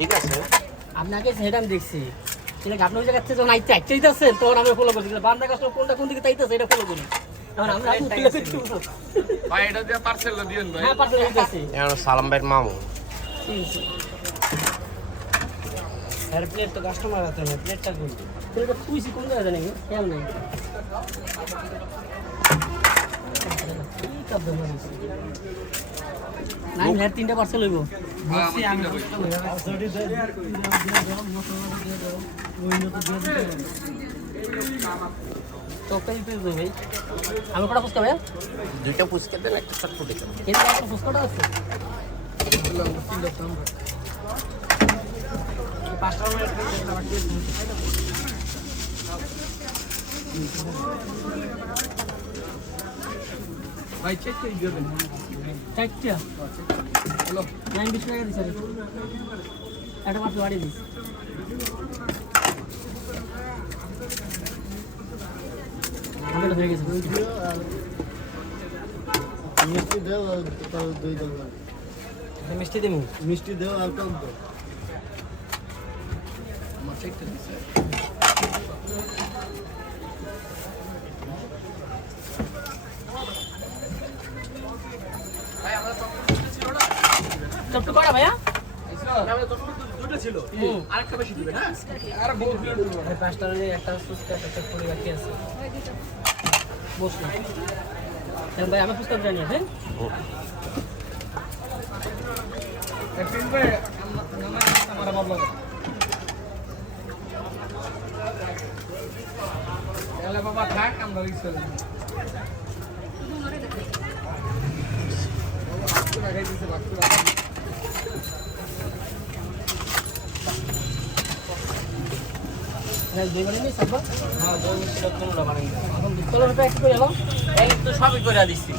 ঠিক আছে আপনাকে সেটা আমি দেখছি আপনি ওই জায়গা থেকে যখন চাইতেছেন তখন আমি ফলো করছি বান্দা কাস্টমার কোনটা কোন দিকে চাইতেছে এটা ফলো করি তখন আমরা ভাই এটা দিয়ে পার্সেল দিয়েন ভাই হ্যাঁ পার্সেল দিতেছি সালাম ভাইয়ের মামু আর প্লেট তো কাস্টমার আছে না প্লেটটা কোনটা প্লেটটা পুইছি কোন জায়গা জানেন খেয়াল নেই কি কাজ ধরেছি নাই আর তিনটা পার্সেল হইব বলছি আমি সরি দে তো কই পেজ দে ভাই আমি কটা ফুচকা ভাই দুইটা পুচকে দেন একটা চটপটি দেন কিন্তু একটা ফুচকাটা আছে পাঁচটা ভাই চেক করে দিবেন চারটা হ্যালো 20 টাকা দিছি একটা মাত্র বাড়ি দিস আমাদের হয়ে গেছে মিষ্টি দেও আর দুই দাও মিষ্টি দেবো মিষ্টি দেও আর কম দাও আমার চেকটা দিছে ভাই আমরা ছিল না চট্টু করা ভাইয়া আমাদের তো দুটো ছিল আরেকটা বেশি দিবেন হ্যাঁ আর বহুত প্লেট দিবেন এই পাঁচটা রয়ে একটা ফুচকা একটা পড়ে বাকি আছে বসুন ভাই আমি ফুচকা জানি হ্যাঁ প্রিন্স ভাই हमारा बाबला এলা বাবা থাক আমরা রিক্স করে লাগাই দিতে বাকি না দুই বারে নেই সব হ্যাঁ 2 মিনিট কোনটা বানাই এখন 20 টাকা একটু করে এলাম এই তো সবই করে দিচ্ছি